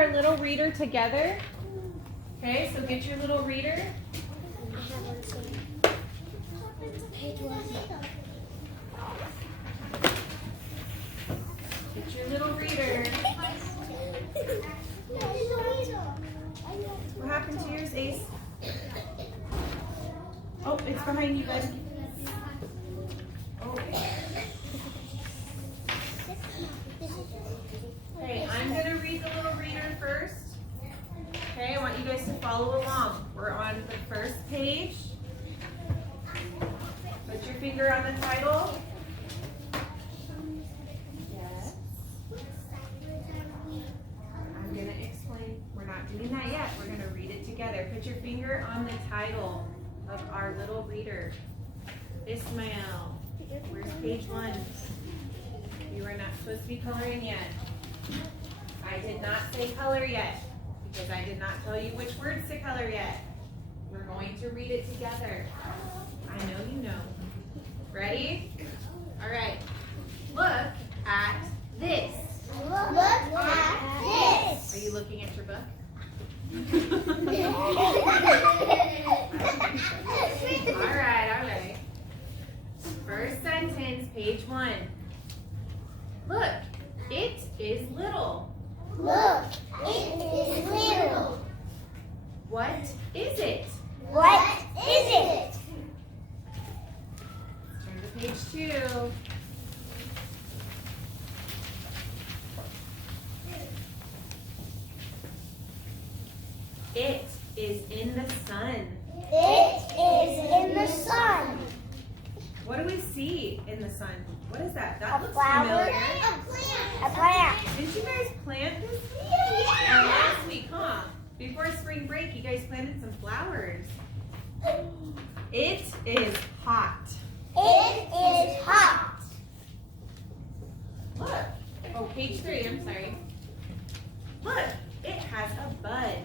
Our little reader together. Okay, so get your little reader. Get your little reader. What happened to yours, Ace? Oh, it's behind you, bud. Okay, I'm going to read the little reader first. Okay, I want you guys to follow along. We're on the first page. Put your finger on the title. Yes. I'm going to explain. We're not doing that yet. We're going to read it together. Put your finger on the title of our little reader. Ismael. Where's page 1? You are not supposed to be coloring yet. I did not say color yet because I did not tell you which words to color yet. We're going to read it together. I know you know. Ready? All right. Look at this. Look at this. Are you looking at your book? All right. First sentence, page 1. Look, it is little. Look, it is little. What is it? What is it? Turn to page 2. It is in the sun. It is in the sun. What do we see in the sun? What is that? That A looks flower. familiar. A plant. Did you guys plant this week? Yeah. Last week, huh? Before spring break, you guys planted some flowers. It is hot. It is hot. Look. Oh, page 3, I'm sorry. Look, it has a bud.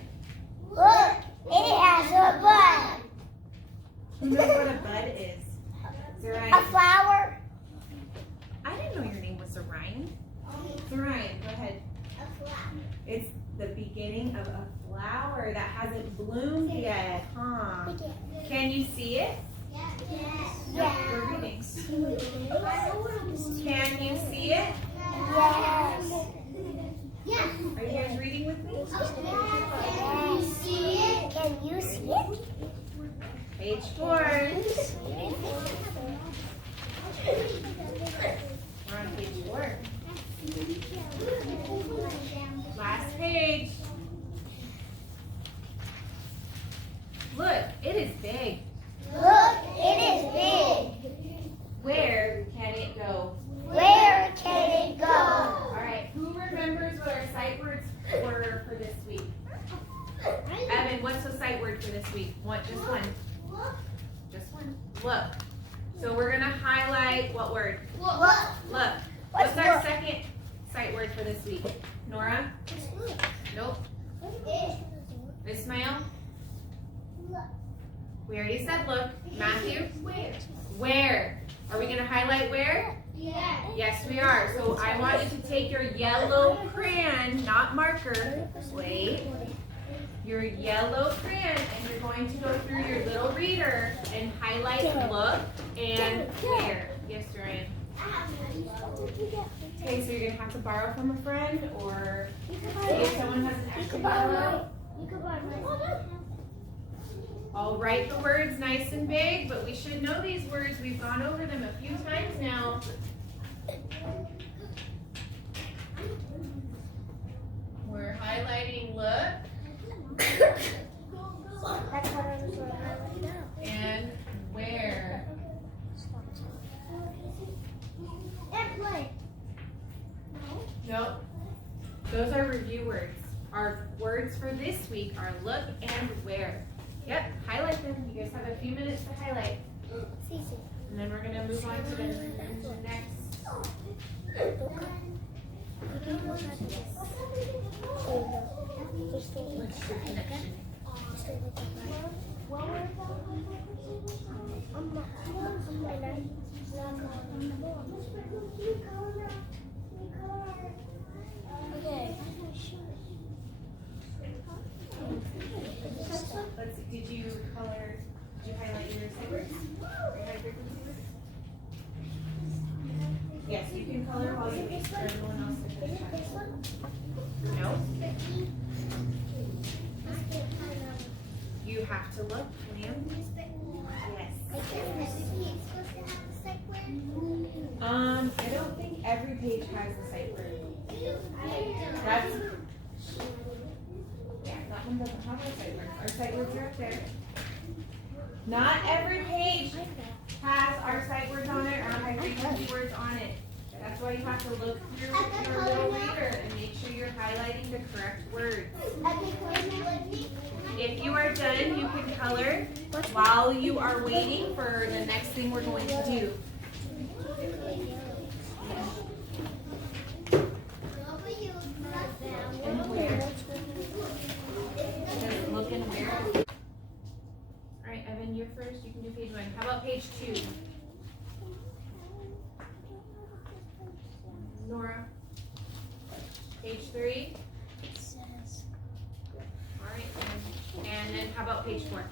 Look, it has a bud. Who knows what a bud is? Zarian. A flower. I didn't know your name was Zarian. Zarian, go ahead. A flower. It's the beginning of a flower that hasn't bloomed yet, huh? Can you see it? Yeah. We're reading. Can you see it? Yes. Yeah. Are you guys reading with me? Can you see it? Can you see it? Page 4. We're on page 4. Last page. Look, it is big. Look, it is big. Where can it go? Where can it go? All right, who remembers what our sight words were for this week? Evan, what's the sight word for this week? Just one. Just one. Look. So we're going to highlight what word? Look. Look. What's our second sight word for this week? Nora? Nope. Ismael? We already said look. Matthew? Where? Are we going to highlight where? Yeah. Yes, we are. So I want you to take your yellow crayon, not marker. Wait. Your yellow crayon, and you're going to go through your little reader and highlight look and where. Yes, Ryan. Okay, so you're going to have to borrow from a friend or if someone has an extra yellow. I'll write the words nice and big, but we should know these words. We've gone over them a few times now. We're highlighting look. And where? Nope. Those are review words. Our words for this week are look and where. Yep, highlight them. You guys have a few minutes to highlight. And then we're going to move on to the next. What's your connection? Okay. highlight your sight words? Your high frequency words? Yes, you can color while you wait for everyone else to finish up. No? You have to look, Liam. Yes. I don't think every page has a sight word. That's, yeah, that one doesn't have our sight words. Our sight words are up there. Not every page has our sight words on it or high frequency words on it. That's why you have to look through your little reader and make sure you're highlighting the correct words. If you are done, you can color while you are waiting for the next thing we're going to do. And where? Just look and where. All right, Evan, you're first. You can do page 1. How about page 2? Nora. Page 3. All right, and then how about page 4? All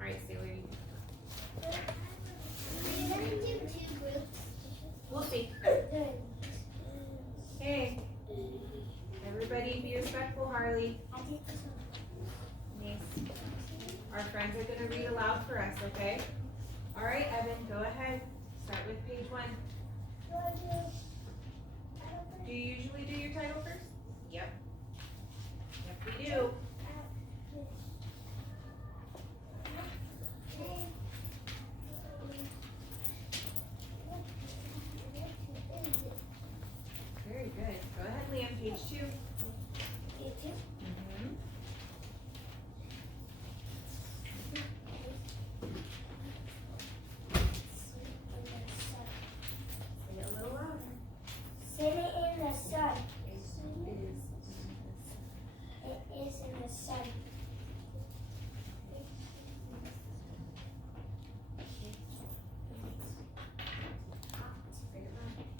right, stay where you go. We'll see. Hey, everybody be respectful, Harley. Nice. Our friends are going to read aloud for us, okay? All right, Evan, go ahead. Start with page 1. Do you usually do your title first? Yep. Yep, we do. Very good. Go ahead, Liam, page 2. Mm-hmm. Say it a little louder. Sit in the sun. It is in the sun. It is in the sun.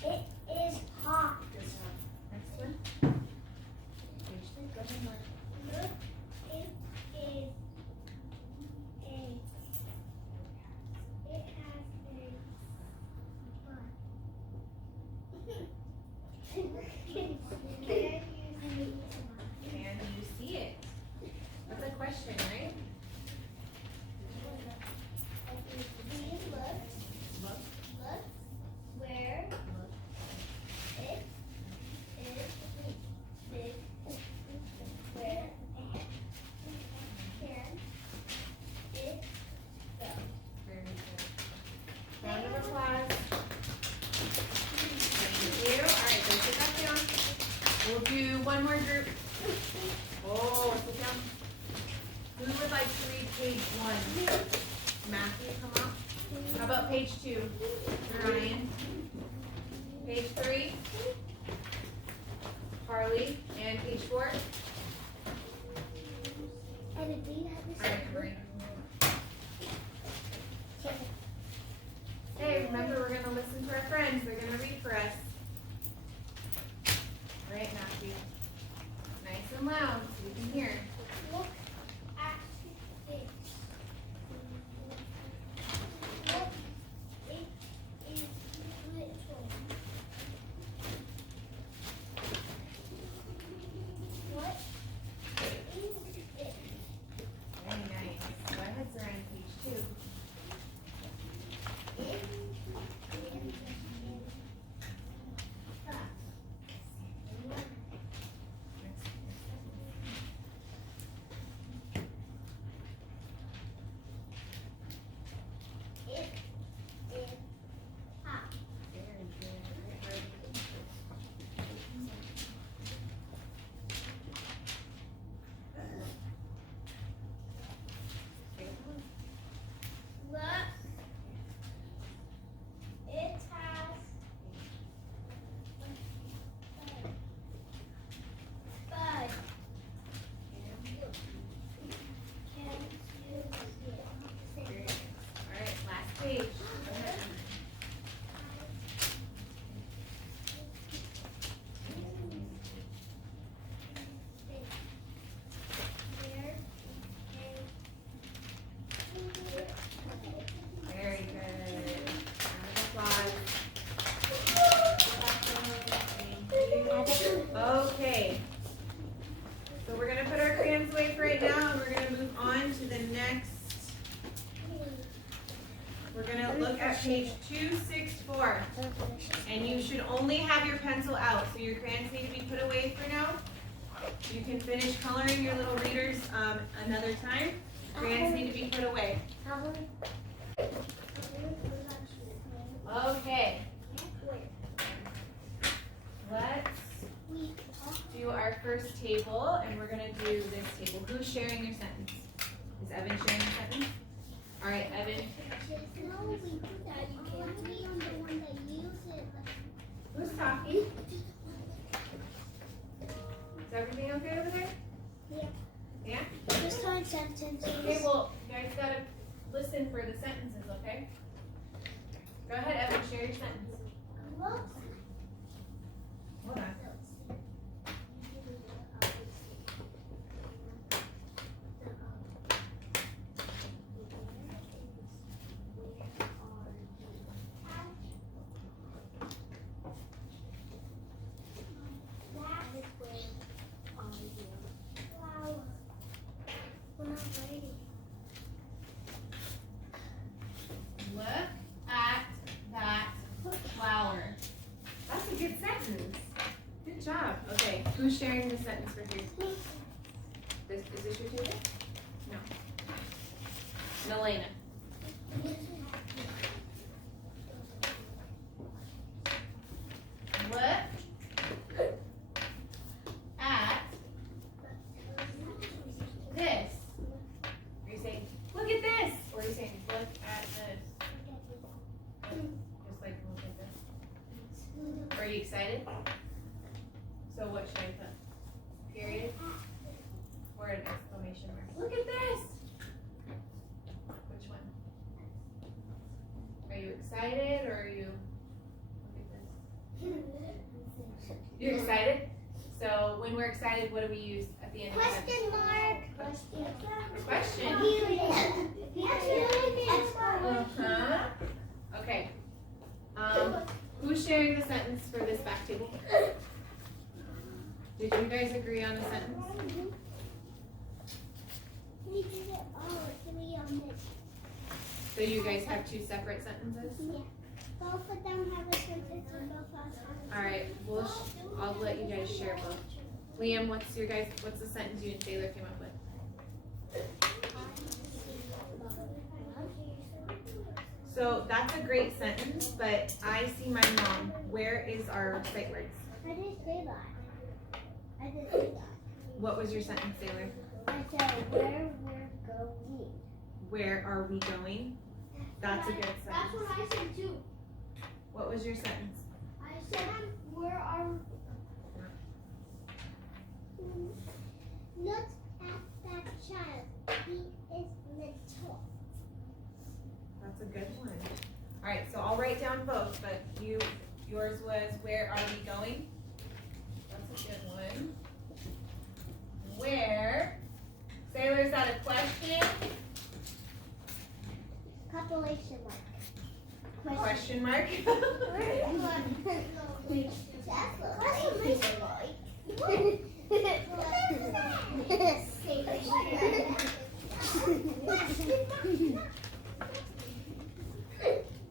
It is hot. Good job. Next one. Page 3. Go ahead, Mark. Look, it is a. It has Can you see it? That's a question, right? Look. Look where it is big. Where can it go? Very good. Round of applause. Thank you. All right, go sit back down. We'll do one more group. Oh, sit down. Who would like to read page 1? Matthew, come on. How about page 2? Ryan. Page 3? Harley. And page 4? And do you have this? All right, Marie. Hey, remember we're going to listen to our friends. They're going to read for us. All right, Matthew. Nice and loud so we can hear. Look at this. Look, it is little. What is it? Very nice. Go ahead, Zoran, page 2. It is We're gonna look at page 264. And you should only have your pencil out, so your crayons need to be put away for now. You can finish coloring your little readers another time. Crayons need to be put away. Okay. Let's do our first table, and we're gonna do this table. Who's sharing your sentence? Is Evan sharing your sentence? All right, Evan. Who's talking? Is everything okay over there? Yeah. Yeah? Just on sentences. Okay, well, you guys gotta listen for the sentences, okay? Go ahead, Evan, share your sentence. Hold on. Look at that flower. That's a good sentence. Good job. Okay, who's sharing the sentence for here? Is this your table? No. Nelena. Look at this. Are you saying, look at this? Or are you saying, look at this? Just like, look at this. Are you excited? So what should I put? Period? Or an exclamation mark? Look at this! Which one? Are you excited or are you, look at this? You're excited? So when we're excited, what do we use at the end of the Question mark. Question. Uh-huh. Okay. Who's sharing the sentence for this back table? Did you guys agree on the sentence? We did it all three on this. So you guys have two separate sentences? Yeah. Both of them have a sentence and both of us have a Alright, I'll let you guys share both. Liam, what's the sentence you and Taylor came up with? So that's a great sentence, but I see my mom. Where is our sight words? I didn't say that. I didn't say that. What was your sentence, Taylor? I said where we're going. Where are we going? That's a good sentence. That's what I said too. What was your sentence? I said where are. Look at that child. He is little. That's a good one. All right, so I'll write down both, but yours was where are we going? That's a good one. Where? Sailor, is that a question? Compilation mark. Question mark?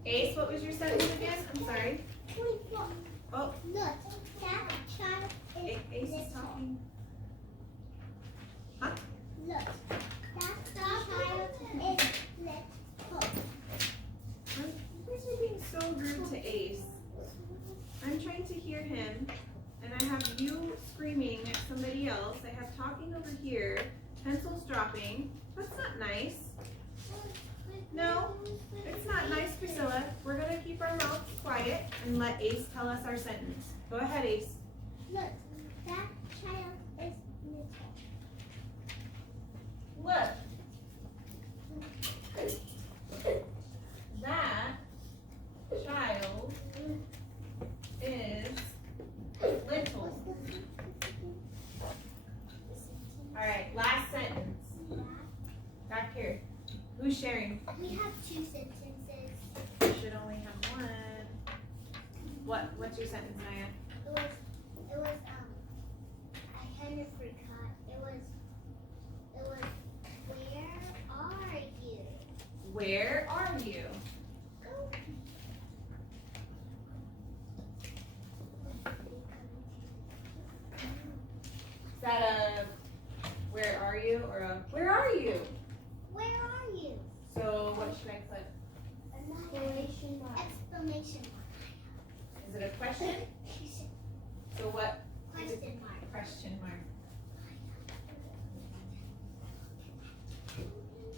Ace, what was your sentence again? I'm sorry. Oh, Look, that child is Ace is little. talking. Huh? Look, that child is little. You're being so rude to Ace. I'm trying to hear him, and I have you screaming at somebody else. I have talking over here, pencils dropping. That's not nice. No, it's not nice, Priscilla. We're gonna keep our mouths quiet and let Ace tell us our sentence. Go ahead, Ace. Look, that child is little. Look. That child is little. All right, last sentence. Back here. Who's sharing? We have two sentences. You should only have one. What's your sentence, Naya? It was I kind of forgot. It was where are you? Where are you? I put? Exclamation mark. Exclamation mark. Is it a question? So what? Question mark. Question mark.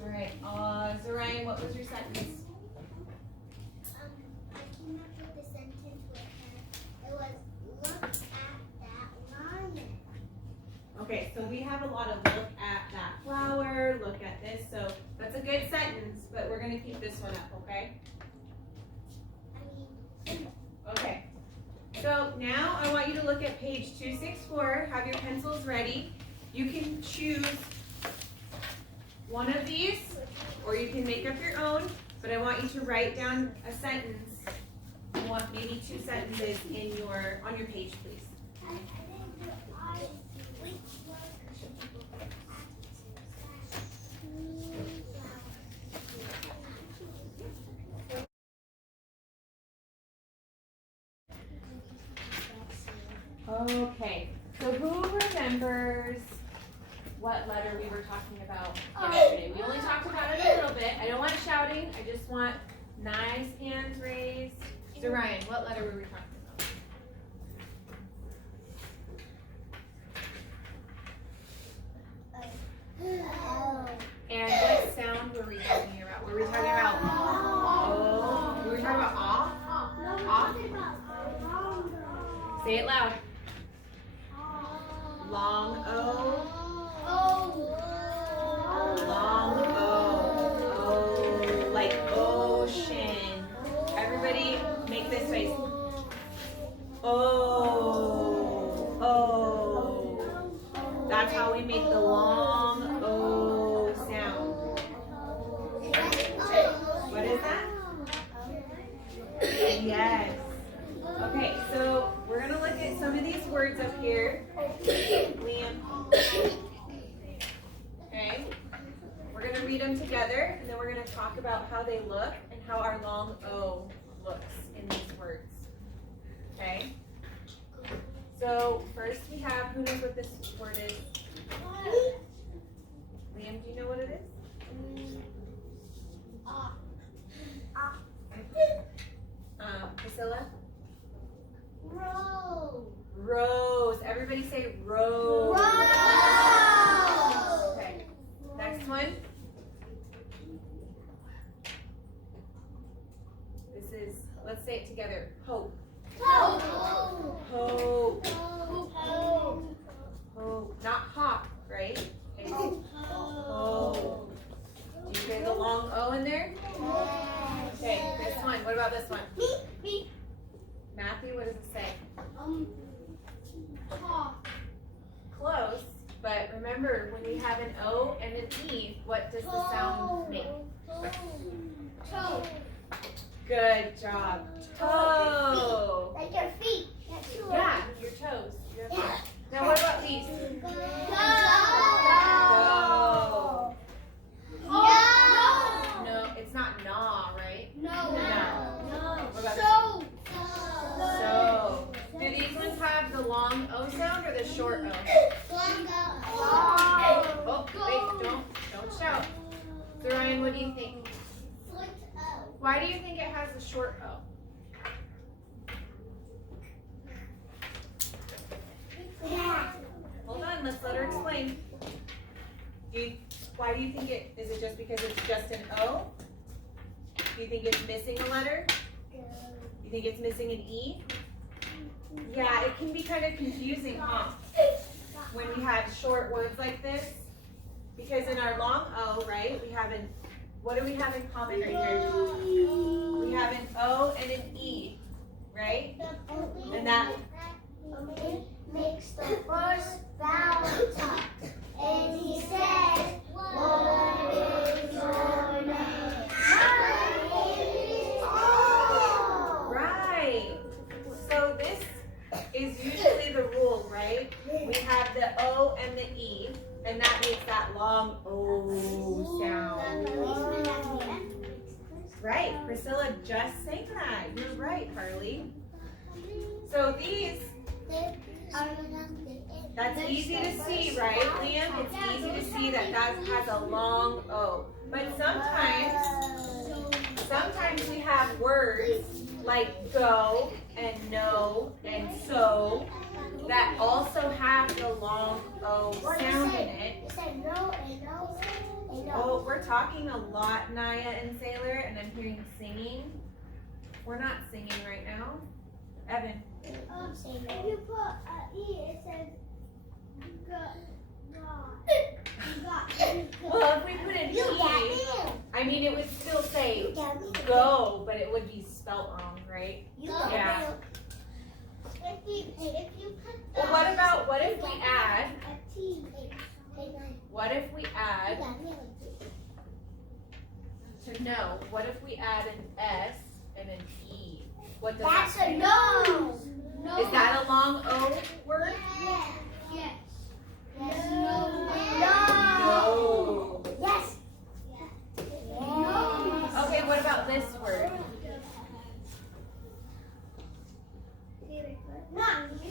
All right. So Ryan, what was your sentence? I came up with a sentence with her. It was, look at that lion. Okay, so we have a lot of look at that flower, look at this. So that's a good sentence, but we're gonna keep this one up, okay? Okay. So now I want you to look at page 264. Have your pencils ready. You can choose one of these, or you can make up your own, but I want you to write down a sentence. You want maybe 2 sentences on your page, please. Okay, so who remembers what letter we were talking about yesterday? We only talked about it a little bit. I don't want shouting. I just want nice hands raised. So Ryan, what letter were we talking about? And what sound were we talking about? Were we talking about O? Were we talking about off? Off? Say it loud. Long O. Long O. O. Like ocean. Everybody make this face. O. O. That's how we make the long O sound. What is that? Yes. Okay, so we're going to look at some of these words up here. Liam. Okay. We're going to read them together, and then we're going to talk about how they look and how our long O looks in these words. Okay? So first we have, who knows what this word is? Liam, do you know what it is? Priscilla? Rose. Rose. Everybody say rose. Rose. Okay. Next one. This is, let's say it together. Hope. Hope. Hope. Hope. Hope. Not hop, right? Okay. Hope. Do you say the long O in there? Okay, this one. What about this one? Me. Matthew, what does it say? Talk. Close, but remember when we have an O and an E, what does the sound make? Toe. Good job. Toe. Like your feet. Yeah, your toes. Now what about these? Go. Go. No, it's not gnaw, right? No. What about this? So. So, do these ones have the long O sound or the short O? Oh, wait, don't shout. So Ryan, what do you think? Why do you think it has a short O? Hold on, let's let her explain. Why do you think is it just because it's just an O? Do you think it's missing a letter? You think it's missing an E? Yeah, it can be kind of confusing, huh? When we have short words like this. Because in our long O, right, what do we have in common right here? We have an O and an E, right? And that makes the first vowel touch. And he says, what is your name? Right. So this is usually the rule, right? We have the O and the E, and that makes that long O sound. Right, Priscilla just sang that. You're right, Harley. So these, that's easy to see, right, Liam? It's easy to see that has a long O. But sometimes sometimes we have words like go and no and so that also have the long O sound in it. You said no and no and no. Oh, we're talking a lot, Naya and Sailor, and I'm hearing singing. We're not singing right now. Evan. If you put E, it says Well, if we put an E, I mean, it would still say go, but it would be spelled wrong, right? Yeah. If you put Well, what if we add, what if we add to no, what if we add an S and an E? What does that say? no. Is that a long O word? Yes. No. Yes. No. Okay, what about this word? Not. Is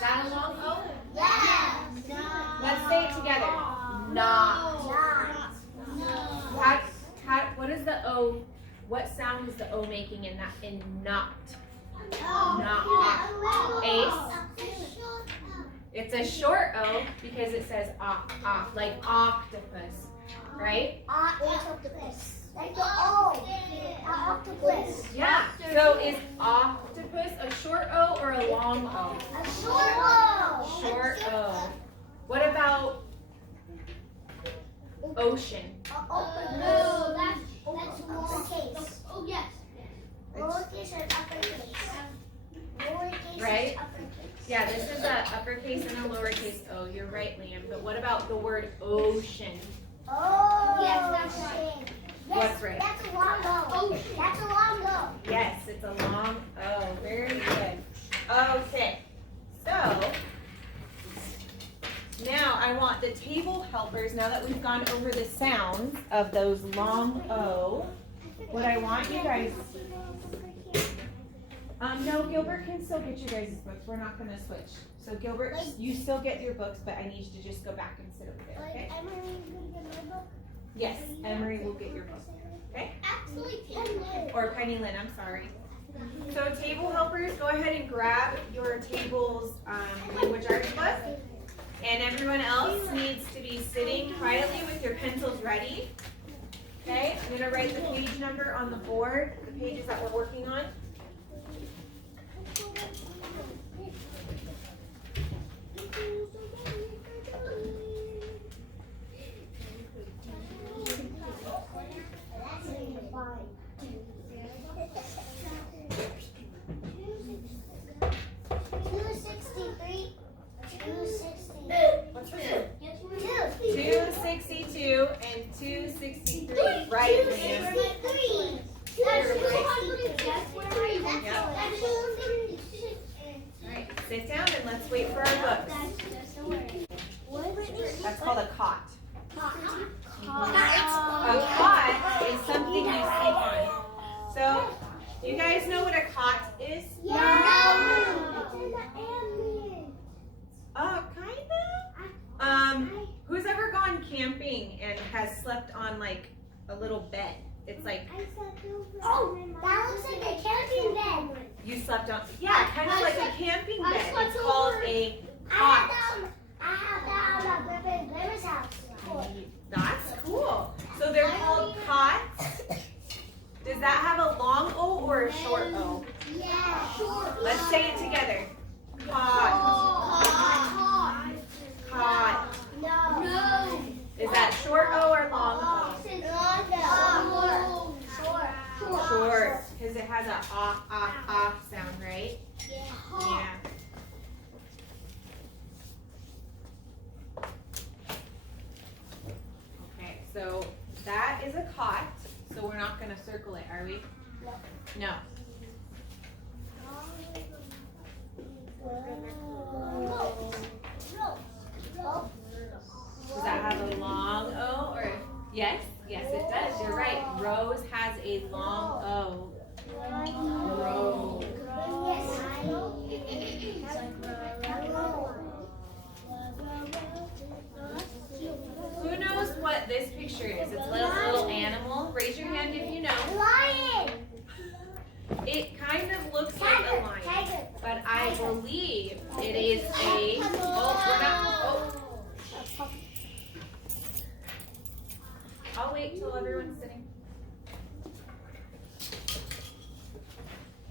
that a long O? Yes. Let's say it together. Not. What is the O? What sound is the O making in that? In not. Not. Ace. It's a short O because it says like octopus, right? Octopus. Like the O. Octopus. Yeah. So is octopus a short O or a long O? A short O. Short O. What about ocean? No, that's lowercase. Oh, yes. Lowercase and uppercase. Lowercase Right? and uppercase. Yeah, this is a uppercase and a lowercase O. You're right, Liam. But what about the word ocean? Oh, yes, that's right. What's right? That's a long O. That's a long O. Yes, it's a long O. Very good. Okay. So now I want the table helpers, now that we've gone over the sounds of those long O, what I want you guys, no, Gilbert can still get you guys' books. We're not going to switch. So Gilbert, you still get your books, but I need you to just go back and sit over there, okay? Emery gonna get my book? Yes, Emery will get your book. Okay? Actually, Penny. Or Penny Lynn, I'm sorry. So table helpers, go ahead and grab your table's language arts book. And everyone else needs to be sitting quietly with your pencils ready. Okay, I'm going to write the page number on the board, the pages that we're working on. What's this one? 262 and 263. Right, Liam. Alright, sit down and let's wait for our books. That's called a cot. A cot is something you sleep on. So, you guys know what a cot is? Kinda? Who's ever gone camping and has slept on like a little bed? It's like, Oh, that looks like a camping bed. you slept on, yeah, kind of like a camping bed. It's called a cot. I have that on my grandma's house. That's cool. So they're called cots. Does that have a long O or a short O? Yeah. Short. Let's say it together. Cot. Cot. No. Is that short O or long O? Short. Because it has a sound, right? Yeah. Okay, so that is a cot. So we're not going to circle it, are we? No. Does that have a long O or? Yes, yes it does. You're right. Rose has a long O. Rose. Who knows what this picture is? It's a little animal. Raise your hand if you know. Lion.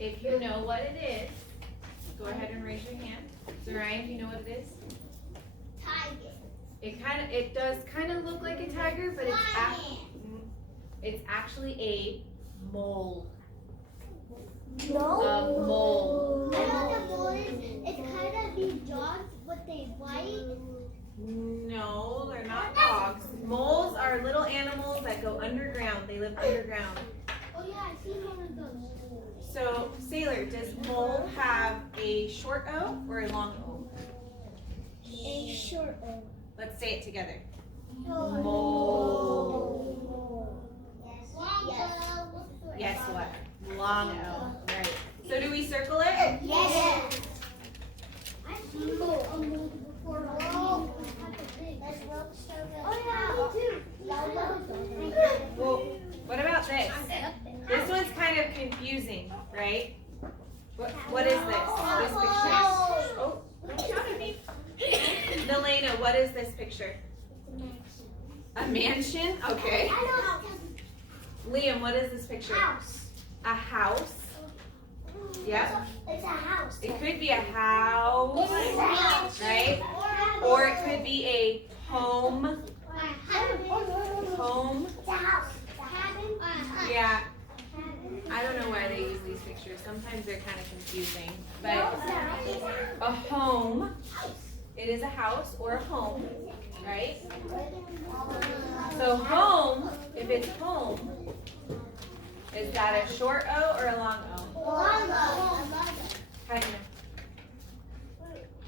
if you know what it is, go ahead and raise your hand. So Ryan, if you know what it is? Tiger. It does kind of look like a tiger, but it's actually a mole. No. A mole. I know what a mole is. It's kind of these dogs, but they bite. No, they're not dogs. Moles are little animals that go underground. They live underground. Oh yeah, I seen one of those. So, Sailor, does mole have a short O or a long O? A short O. Let's say it together. Mole. Yes. Guess what? Long O. Right. So do we circle it? Yes. I've seen a mole before. Oh, Well, what about this? This one's kind of confusing, right? What is this? This picture. Oh, don't shout at me. Nelena, what is this picture? A mansion? Okay. Liam, what is this picture? House. A house? Yep. It's a house. It could be a house, right? Or it could be a home. Home. It's a house. Cabin. Yeah. I don't know why they use these pictures. Sometimes they're kind of confusing. But a home, it is a house or a home, right? So home, if it's home, is that a short O or a long O? Long O. How do you know?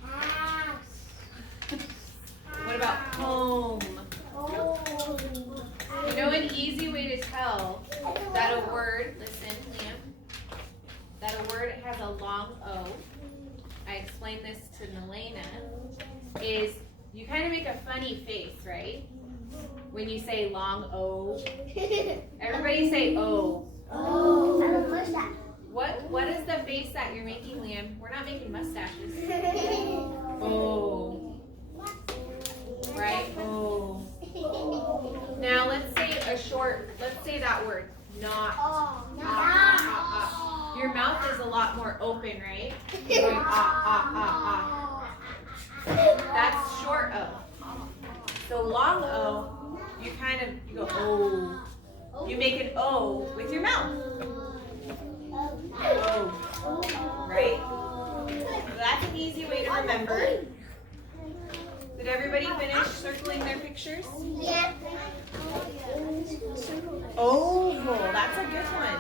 House. What about home? Oh. You know an easy way to tell that a word, listen, Liam, that a word has a long O, I explained this to Nelena, is you kind of make a funny face, right? When you say long O. Everybody say O. Oh. What is the face that you're making, Liam? We're not making mustaches. Oh. Right? Oh. Now let's say let's say that word. Not. Your mouth is a lot more open, right? You're going That's short O. So long O, you go O. You make an O with your mouth. O. Right? So that's an easy way to remember. Did everybody finish circling their pictures? Yeah. Oval, that's a good one.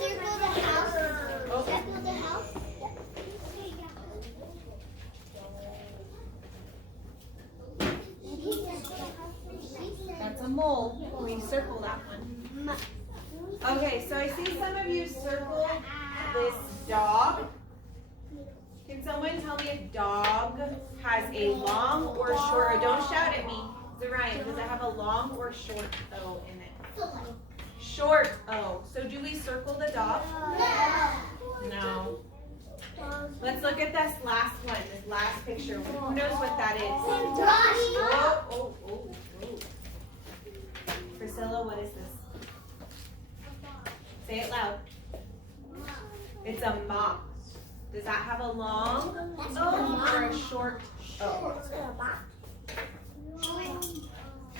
Circle the house. Oh. Circle the house. That's a mole. We circle that one. Okay, so I see some of you circle this dog. Can someone tell me if dog has a long or short O? Don't shout at me. Ryan, does it have a long or short O in it? Short O. So do we circle the dog? No. Let's look at this last one, this last picture. Who knows what that is? Oh. Priscilla, what is this? Say it loud. It's a mop. Does that have a long O or a short O?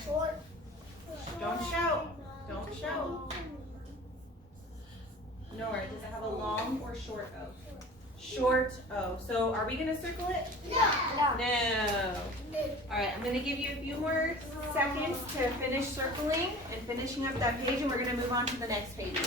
Short. Don't shout. Don't shout. Nora, does it have a long or short O? Short O. So are we going to circle it? No. No. All right, I'm going to give you a few more seconds to finish circling and finishing up that page, and we're going to move on to the next page.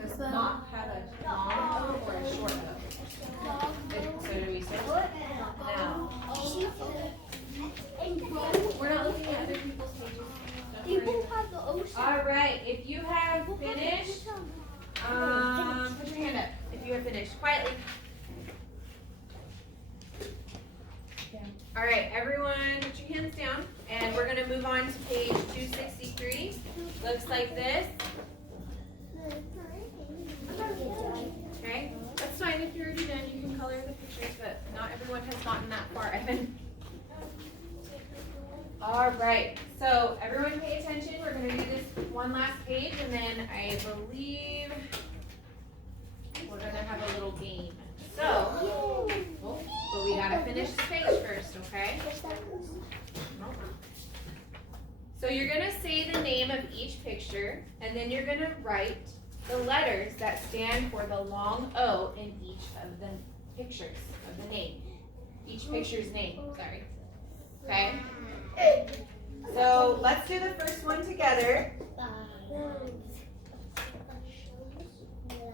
Does the mop have a long O or a short O? So do we circle it? No. We're not looking at other people's pages. All right, if you have finished, put your hand up if you have finished. Quietly. All right, everyone, put your hands down, and we're gonna move on to page 263. Looks like this. Okay, that's fine if you're already done. You can color the pictures, but not everyone has gotten that far, Evan. All right, so everyone pay attention. We're gonna do this one last page, and then I believe we're gonna have a little game. So, oh, but we gotta finish this page first, okay? So you're gonna say the name of each picture, and then you're gonna write the letters that stand for the long O in each of the pictures of the name. Each picture's name, sorry. Okay? So let's do the first one together.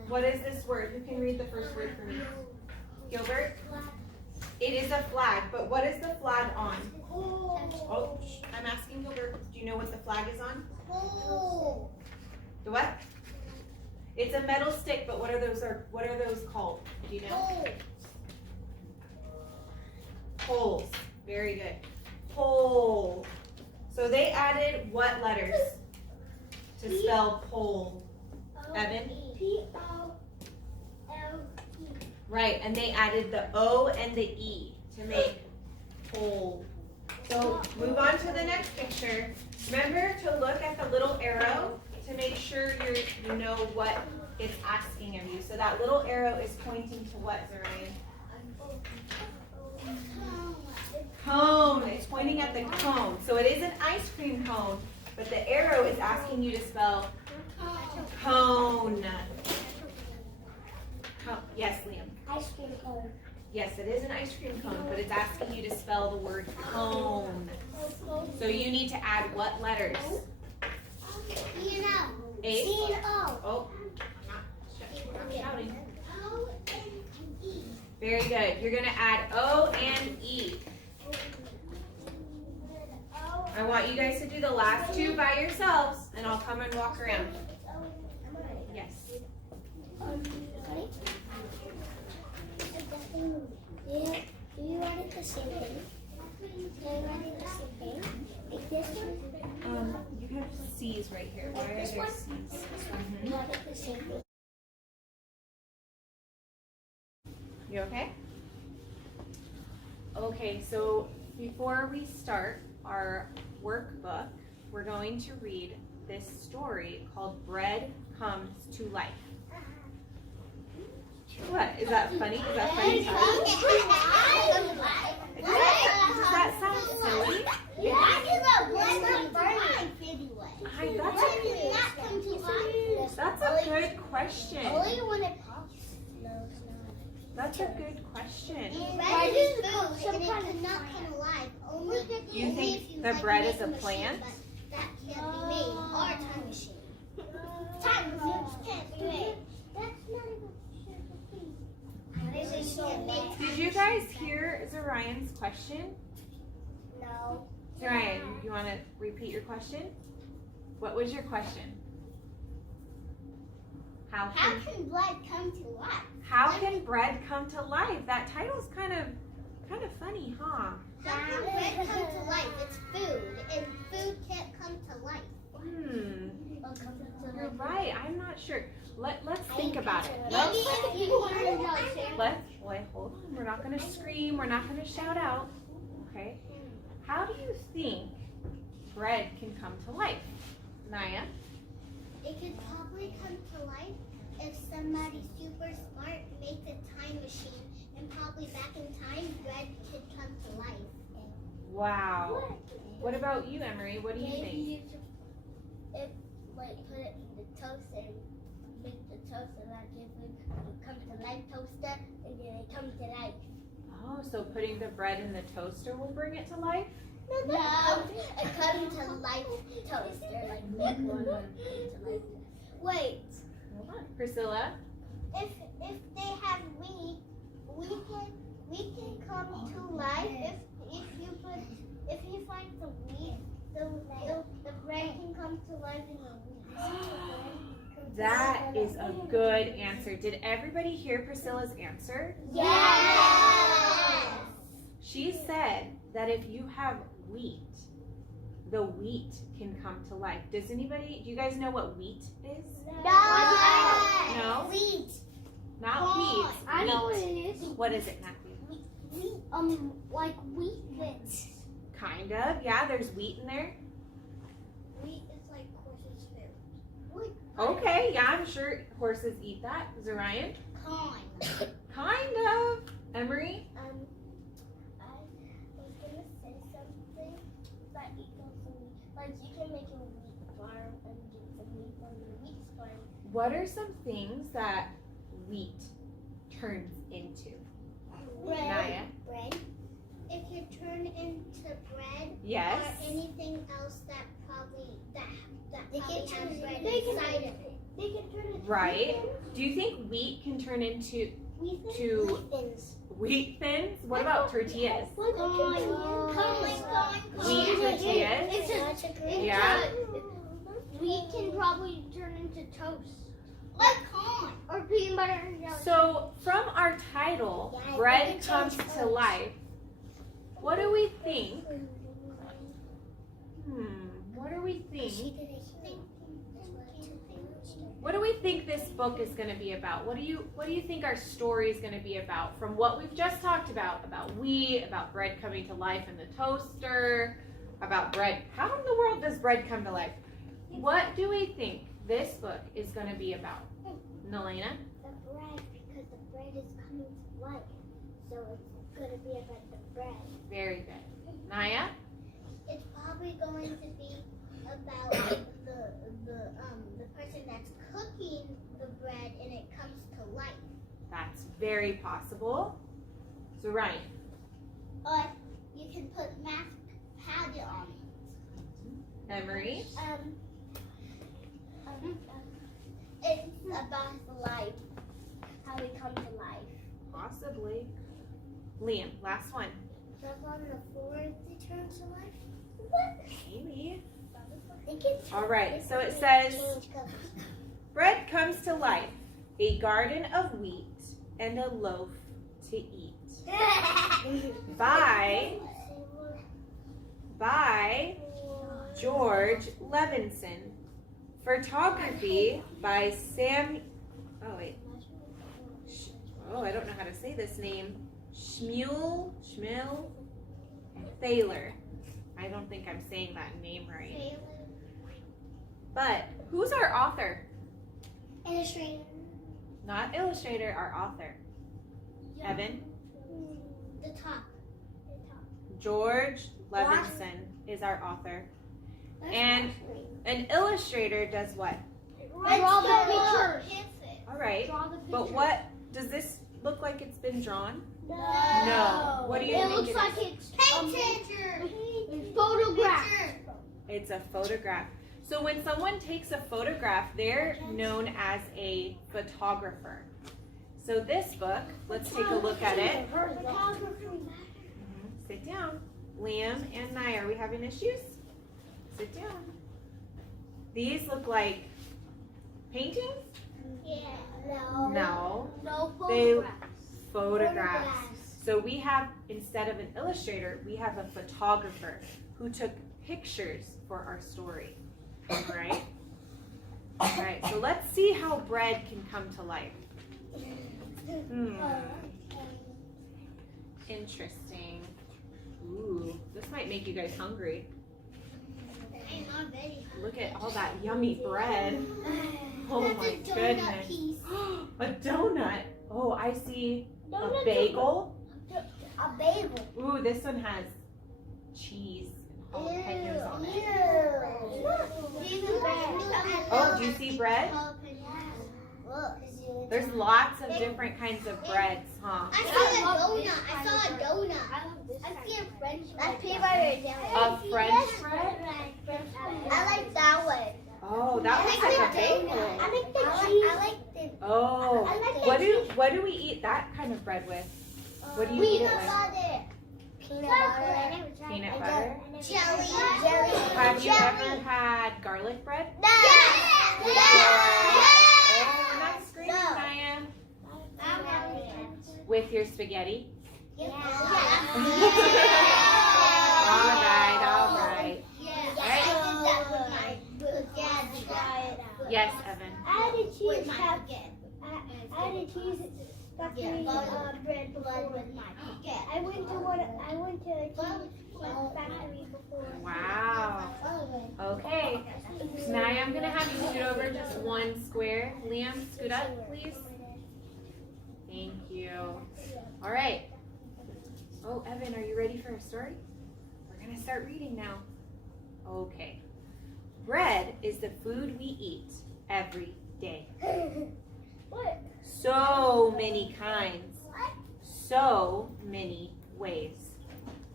What is this word? Who can read the first word for me? Gilbert? It is a flag, but what is the flag on? Oh, I'm asking Gilbert, do you know what the flag is on? The what? It's a metal stick, but what are those called? Do you know? Poles. Very good. Pole. So they added what letters to spell pole? Evan? P-O-L-E. Right, and they added the O and the E to make pole. So move on to the next picture. Remember to look at the little arrow to make sure you know what it's asking of you. So that little arrow is pointing to what, Zariah? Cone. It's pointing at the cone. So it is an ice cream cone, but the arrow is asking you to spell cone. Yes, Liam. Ice cream cone. Yes, it is an ice cream cone, but it's asking you to spell the word cone. So you need to add what letters? C-N-O. A. C-N-O. Oh, I'm not shouting. O-N-E. Very good. You're going to add O and E. I want you guys to do the last two by yourselves, and I'll come and walk around. Yes. Do you want it the same thing? Do you want it the same thing? Like this one? You have C's right here. Why are there C's? You want it the same thing? You okay? Okay, so before we start our workbook, we're going to read this story called Bread Comes to Life. What? Is that funny? Is that funny? Does that sound silly? That's a good question. That's a good question. You think the bread is a plant? That can't be made. Or a time machine. Time machines can't be made. That's not even this is so big. Did you guys hear Zarian's question? No. Zarian, you want to repeat your question? What was your question? How can blood come to life? How can bread come to life? That title's kind of funny, huh? How can bread come to life? It's food, and food can't come to life. You're right. I'm not sure. Let's think about it. Wait, hold on. We're not going to scream. We're not going to shout out. Okay. How do you think bread can come to life, Naya? It could probably come to life if somebody super smart makes a time machine, and probably back in time, bread could come to life. Wow. What about you, Emery? What do you think? If put it in the toaster and make the toaster like it would come to life toaster, and then it comes to life. Oh, so putting the bread in the toaster will bring it to life? No, it comes to life toaster, like one to life. Wait. Hold on. Priscilla? If they have wheat, we can come to life. If you find the wheat, the bread can come to life in the wheat. That is a good answer. Did everybody hear Priscilla's answer? Yes. She said if you have wheat, the wheat can come to life. Do you guys know what wheat is? No? Wheat. Not wheat. I know what it is. What is it, Matthew? Like wheat thins. Kind of, yeah, there's wheat in there. Wheat is like horse's food. Okay, yeah, I'm sure horses eat that. Zarian? Kind of. Emery? I was gonna say something that equals wheat. Like you can make a wheat farm and get some wheat from the wheat farm. What are some things that wheat turns into? Naya? Bread. It can turn into bread. Yes. Or anything else that probably has bread They can inside of it. They can turn it. Right. Do you think wheat can turn into Wheat thins. wheat thins? What about tortillas? Wheat tortillas? Yeah. Wheat can probably turn into toast. Like corn. Or peanut butter and jelly. So from our title, Yeah, bread it comes changes to life. What do we think? What do we think? What do we think this book is going to be about? What do you think our story is going to be about? From what we've just talked about wheat, about bread coming to life in the toaster, about bread. How in the world does bread come to life? What do we think this book is going to be about? Nalena? The bread, because the bread is coming to life. So it's going to be about the bread. Very good. Naya? It's probably going to be about the person that's cooking the bread and it comes to life. That's very possible. So Ryan? Or you can put mashed powder on it. Emery? It's about life, how we come to life. Possibly. Liam, last one. Stuff on the floor to turn to life. What? Maybe. All right, so it says, bread comes to life, a garden of wheat and a loaf to eat. By George Levinson. Photography by I don't know how to say this name. Shmuel Thaler. I don't think I'm saying that name right. But who's our author? Illustrator. Not illustrator, our author. Evan? The top. George Levinson is our author. And an illustrator does what? Draw the pictures. All right. Draw the pictures. But what does this look like? It's been drawn? No. What do you It think looks it like is? it's photograph. It's a photograph. So when someone takes a photograph, they're known as a photographer. So this book, let's take a look at it. Sit down. Liam and Naya, are we having issues? Sit down. These look like paintings? Yeah. No. No They photographs. photographs. So we have, instead of an illustrator, we have a photographer who took pictures for our story. All right? All right, so let's see how bread can come to life. Interesting. Ooh, this might make you guys hungry. Look at all that yummy bread. Oh my goodness. A donut. Oh, I see a bagel. A bagel. Ooh, this one has cheese and jalapenos on it. Oh, do you see bread? There's lots of different kinds of breads, huh? I saw a donut. I see a French bread. A French bread? I like that one. Oh, that looks like a bagel. I like the cheese. I like the. Oh, I like the what do we eat that kind of bread with? What do you eat it with? Peanut butter. Peanut butter? Jelly. Have you ever had garlic bread? No. Oh, we're not screaming, Naya. With your spaghetti? Yeah. Yes, Evan. I had a cheese factory. I had a cheese factory bread before. I went to a cheese factory before. Wow. Okay. So now I'm gonna have you scoot over just one square. Liam, scoot up, please. Thank you. All right. Oh, Evan, are you ready for a story? We're gonna start reading now. Okay. Bread is the food we eat every day. What? So many kinds. So many ways.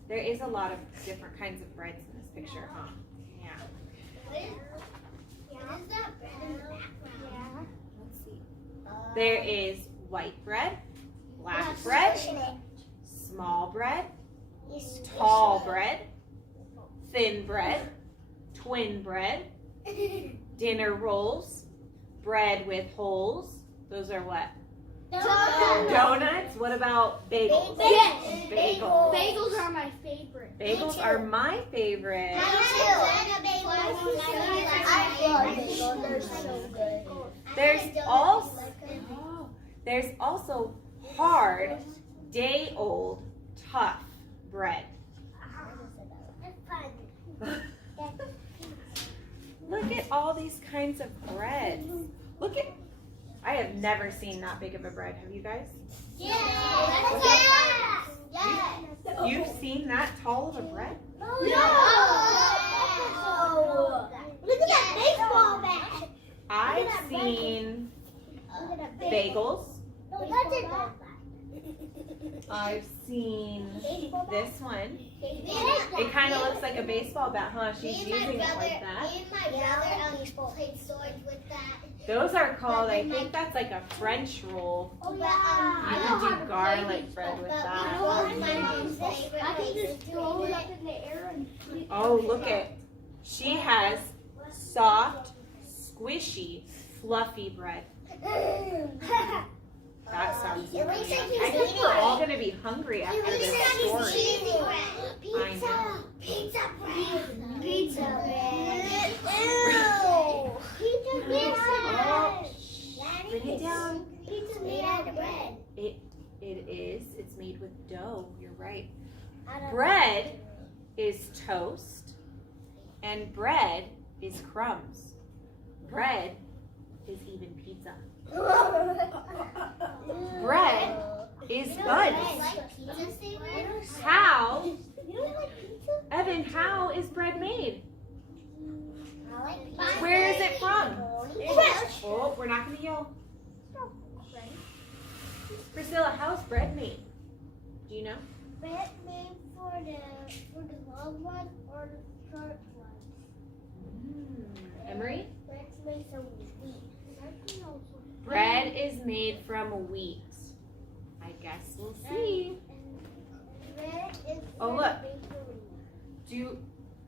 There is a lot of different kinds of breads in this picture, huh? Yeah. What is that bread in the background? Let's see. There is white bread, black bread, small bread, tall bread, thin bread, twin bread, dinner rolls, bread with holes. Those are what? Donuts. What about bagels? Yes. Bagels. Bagels are my favorite. Bagels are my favorite. There's also hard, day-old, tough bread. Look at all these kinds of breads. Look at, I have never seen that big of a bread. Have you guys? Yes. You've seen that tall of a bread? No. Look at that baseball bat. I've seen bagels. I've seen this one. It kind of looks like a baseball bat, huh? She's using it like that. Me and my brother played swords with that. Those are called, I think that's like a French roll. Oh, You yeah. can do garlic bread with that. My mom's favorite. I can just throw it up in the air and. Oh, look at, she has soft, squishy, fluffy bread. That sounds good. I think we're all going to be hungry after this story. I know. Pizza bread. Pizza bread. Ew. Oh, bring it down. Pizza made out of bread. It is. It's made with dough. You're right. Bread is toast, and bread is crumbs. Bread is even pizza. Bread is buns. How, Evan, how is bread made? Where is it from? Oh, we're not going to yell. Priscilla, how's bread made? Do you know? Bread made for the long one or the short one? Emery? Bread's made from wheat. Bread is made from wheat. I guess we'll see. Bread is Oh, look. made from wheat.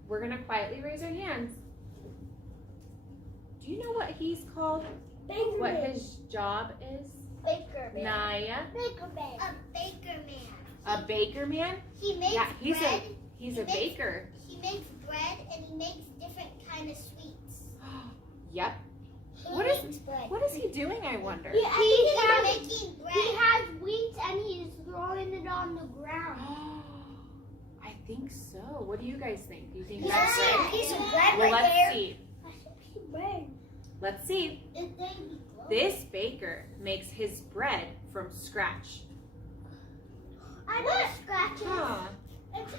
We're going to quietly raise our hands. Do you know what he's called? Baker What man. his job is? Baker man. Naya? Baker man. A baker man. A baker man? He makes Yeah, bread. he's a baker. He makes bread and he makes different kind of sweets. Yep. He What makes bread. What is he doing, I wonder? Yeah, I think he's making bread. He has wheat and he's throwing it on the ground. I think so. What do you guys think? Do you think He's that's a right? piece of bread Well, right let's there. see. Bread. Let's see. This baker makes his bread from scratch. I know scratches. Huh. It's